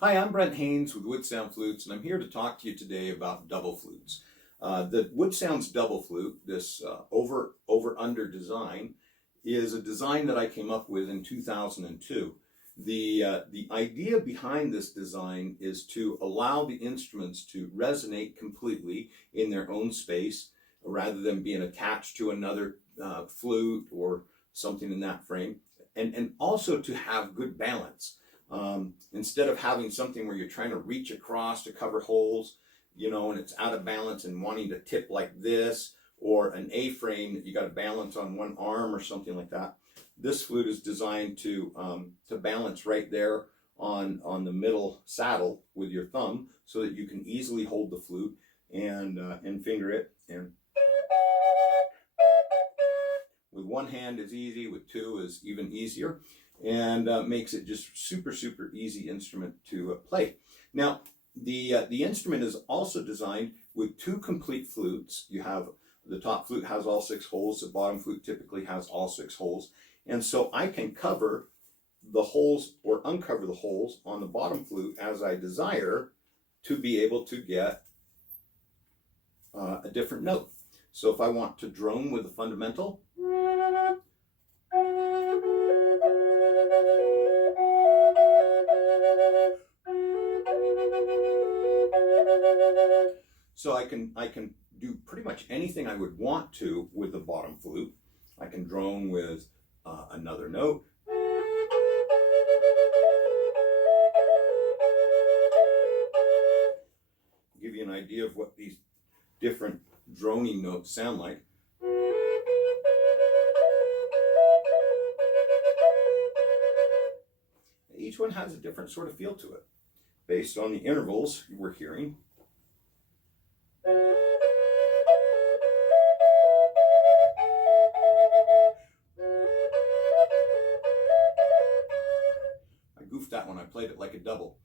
Hi, I'm Brent Haines with Wood Sound Flutes, and I'm here to talk to you today about double flutes. The Wood Sounds double flute, this over-under design, is a design that I came up with in 2002. The idea behind this design is to allow the instruments to resonate completely in their own space rather than being attached to another flute or something in that frame, and also to have good balance. Instead of having something where you're trying to reach across to cover holes, and it's out of balance and wanting to tip like this, or an A-frame that you got to balance on one arm or something like that. This flute is designed to balance right there on the middle saddle with your thumb, so that you can easily hold the flute and finger it. And with one hand is easy, with two is even easier, and makes it just super easy instrument to play. Now, the instrument is also designed with two complete flutes. You have the top flute has all 6 holes, the bottom flute typically has all 6 holes, and so I can cover the holes or uncover the holes on the bottom flute as I desire to be able to get a different note. So if I want to drone with the fundamental, so I can do pretty much anything I would want to with the bottom flute. I can drone with another note. Give you an idea of what these different droning notes sound like. Each one has a different sort of feel to it based on the intervals we're hearing. I goofed that one, I played it like a double.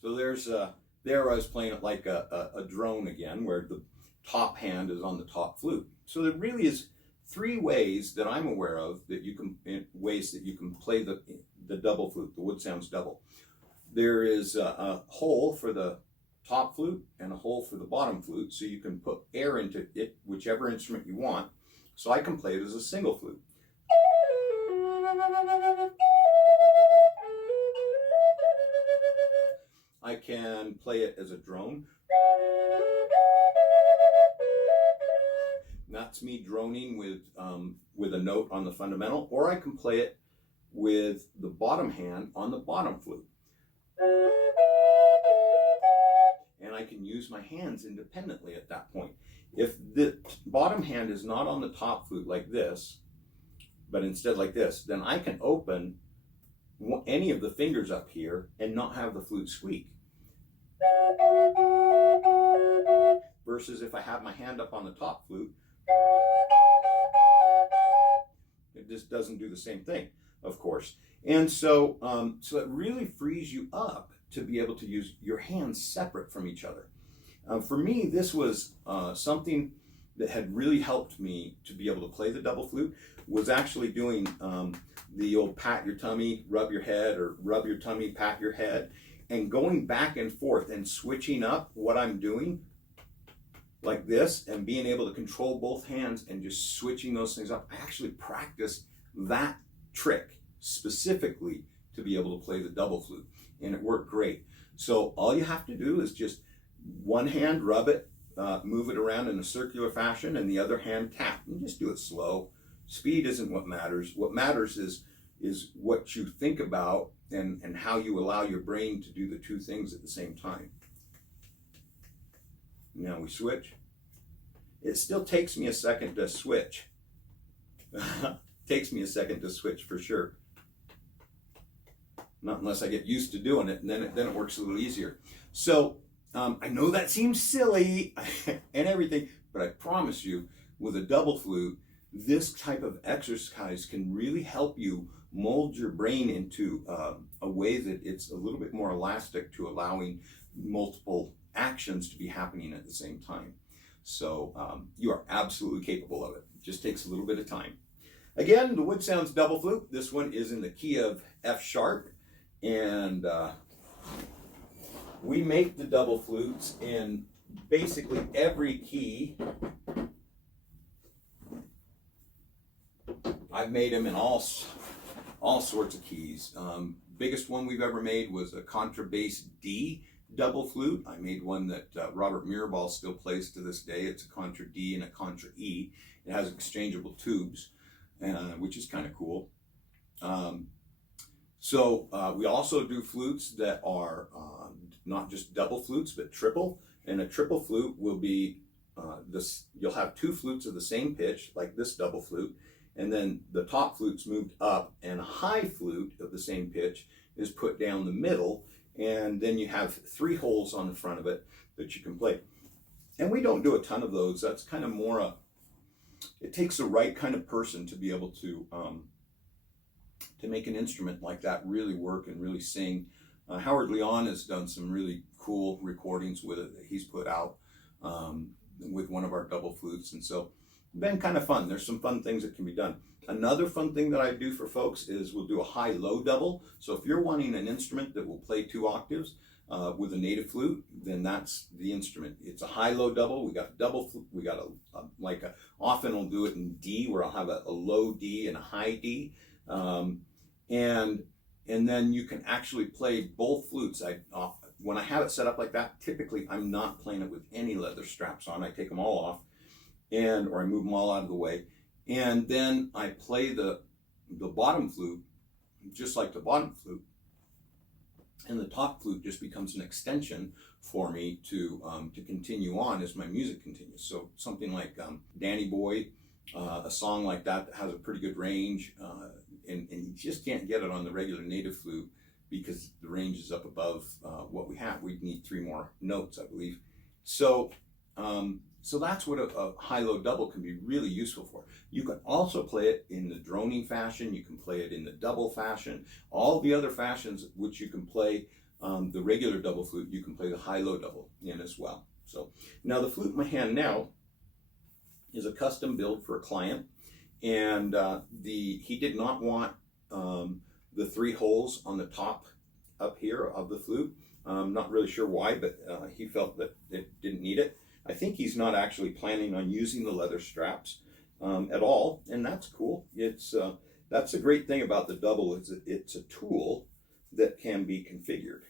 So there I was playing it like a drone again, where the top hand is on the top flute. So there really is 3 ways that I'm aware of that you can play the double flute, the Wood Sounds double. There is a hole for the top flute and a hole for the bottom flute, so you can put air into it, whichever instrument you want. So I can play it as a single flute. I can play it as a drone. That's me droning with a note on the fundamental, or I can play it with the bottom hand on the bottom flute. And I can use my hands independently at that point. If the bottom hand is not on the top flute like this, but instead like this, then I can open any of the fingers up here and not have the flute squeak. Versus if I have my hand up on the top flute, it just doesn't do the same thing, of course. And so it really frees you up to be able to use your hands separate from each other. For me, this was something that had really helped me to be able to play the double flute, was actually doing the old pat your tummy, rub your head, or rub your tummy, pat your head, and going back and forth and switching up what I'm doing like this, and being able to control both hands and just switching those things up. I actually practiced that trick specifically to be able to play the double flute, and it worked great. So all you have to do is just one hand rub it, move it around in a circular fashion, and the other hand tap. And just do it slow. Speed isn't what matters. What matters is what you think about and how you allow your brain to do the 2 things at the same time. Now we switch. It still takes me a second to switch. Takes me a second to switch for sure. Not unless I get used to doing it, and then it works a little easier. So I know that seems silly and everything, but I promise you, with a double flute, this type of exercise can really help you mold your brain into a way that it's a little bit more elastic to allowing multiple actions to be happening at the same time. So you are absolutely capable of it. It just takes a little bit of time. Again, the Wood Sounds Double Flute. This one is in the key of F sharp, and we make the double flutes in basically every key. I've made them in all sorts of keys. Biggest one we've ever made was a contrabass D double flute. I made one that Robert Mirabal still plays to this day. It's a contra D and a contra E. It has exchangeable tubes, which is kind of cool. We also do flutes that are not just double flutes, but triple. And a triple flute will be you'll have two flutes of the same pitch, like this double flute, and then the top flute's moved up, and a high flute of the same pitch is put down the middle, and then you have three holes on the front of it that you can play. And we don't do a ton of those. That's kind of more it takes the right kind of person to be able to make an instrument like that really work and really sing. Howard Leon has done some really cool recordings with it that he's put out with one of our double flutes, and so been kind of fun. There's some fun things that can be done. Another fun thing that I do for folks is we'll do a high-low double. So if you're wanting an instrument that will play 2 octaves with a native flute, then that's the instrument. It's a high-low double. We got double flute. We got often we'll do it in D, where I'll have a low D and a high D, and then you can actually play both flutes. When I have it set up like that, typically I'm not playing it with any leather straps on. I take them all off, or I move them all out of the way, and then I play the bottom flute just like the bottom flute, and the top flute just becomes an extension for me to continue on as my music continues. So something like Danny Boy, a song like that has a pretty good range, and you just can't get it on the regular native flute because the range is up above what we have. We'd need 3 more notes, I believe. So that's what a high-low double can be really useful for. You can also play it in the droning fashion. You can play it in the double fashion. All the other fashions which you can play the regular double flute, you can play the high-low double in as well. So now the flute in my hand now is a custom build for a client, and he did not want the 3 holes on the top up here of the flute. I'm not really sure why, but he felt that it didn't need it. I think he's not actually planning on using the leather straps at all, and that's cool. That's a great thing about the double, is that it's a tool that can be configured,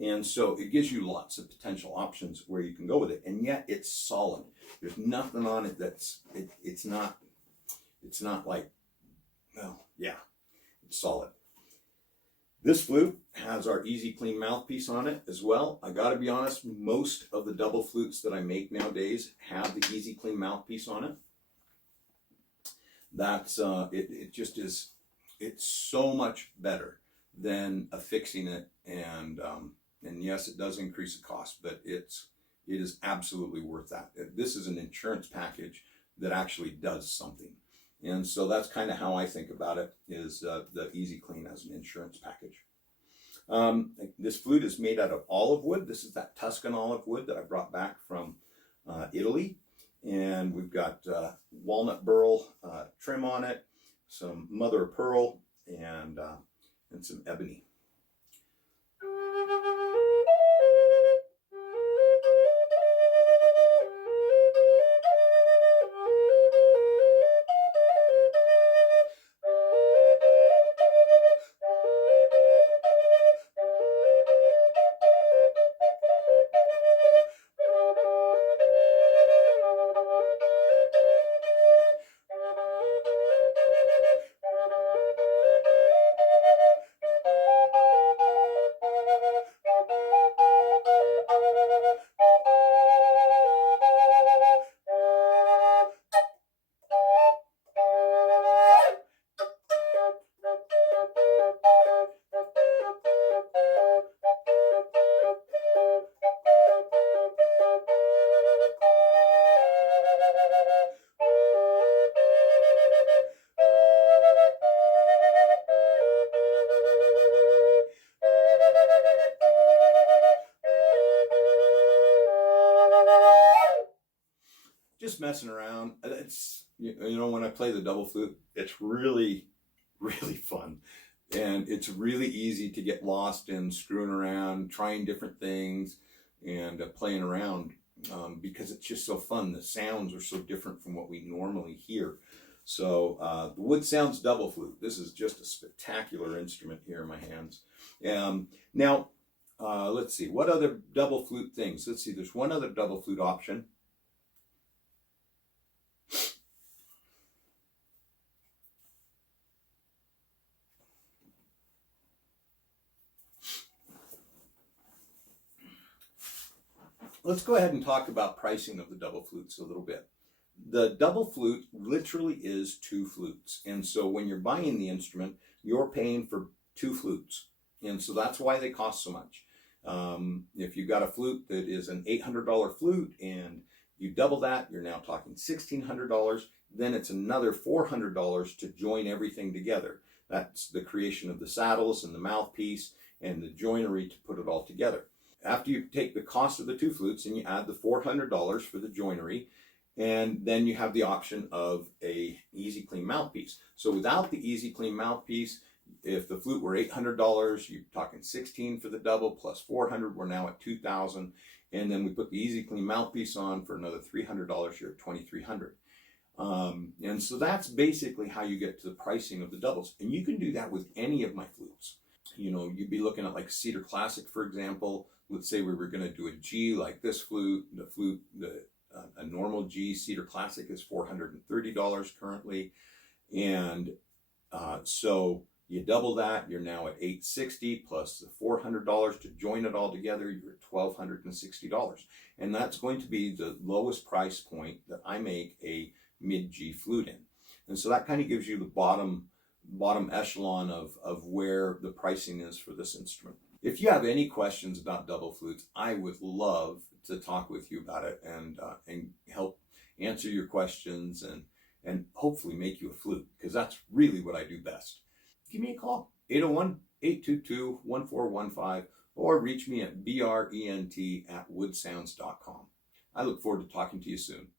and so it gives you lots of potential options where you can go with it, and yet it's solid. There's nothing on it it's not like, well, yeah, it's solid. This flute has our Easy Clean mouthpiece on it as well. I gotta be honest, most of the double flutes that I make nowadays have the Easy Clean mouthpiece on it. That's it just is, it's so much better than affixing it, and yes, it does increase the cost, but it is absolutely worth that. This is an insurance package that actually does something. And so that's kind of how I think about it, is the Easy Clean as an insurance package. This flute is made out of olive wood. This is that Tuscan olive wood that I brought back from Italy. And we've got walnut burl trim on it, some mother of pearl, and some ebony. just messing around. It's, you know, when I play the double flute, it's really, really fun. And it's really easy to get lost in screwing around, trying different things, and playing around because it's just so fun. The sounds are so different from what we normally hear. So the Wood Sounds Double Flute. This is just a spectacular instrument here in my hands. Now, let's see, what other double flute things? Let's see, there's one other double flute option. Let's go ahead and talk about pricing of the double flutes a little bit. The double flute literally is 2 flutes. And so when you're buying the instrument, you're paying for 2 flutes. And so that's why they cost so much. If you've got a flute that is an $800 flute and you double that, you're now talking $1,600. Then it's another $400 to join everything together. That's the creation of the saddles and the mouthpiece and the joinery to put it all together. After you take the cost of the 2 flutes and you add the $400 for the joinery, and then you have the option of a easy clean mouthpiece. So without the easy clean mouthpiece, if the flute were $800, you're talking $1,600 for the double plus $400. We're now at $2,000, and then we put the easy clean mouthpiece on for another $300. You're at $2,300. And so that's basically how you get to the pricing of the doubles. And you can do that with any of my flutes. You know, you'd be looking at like Cedar Classic, for example. Let's say we were going to do a G like this flute. A normal G Cedar Classic is $430 currently. And so you double that, you're now at $860 plus the $400 to join it all together, you're at $1,260. And that's going to be the lowest price point that I make a mid-G flute in. And so that kind of gives you the bottom echelon of where the pricing is for this instrument. If you have any questions about double flutes, I would love to talk with you about it and help answer your questions and hopefully make you a flute, because that's really what I do best. Give me a call, 801-822-1415, or reach me at brent@woodsounds.com. I look forward to talking to you soon.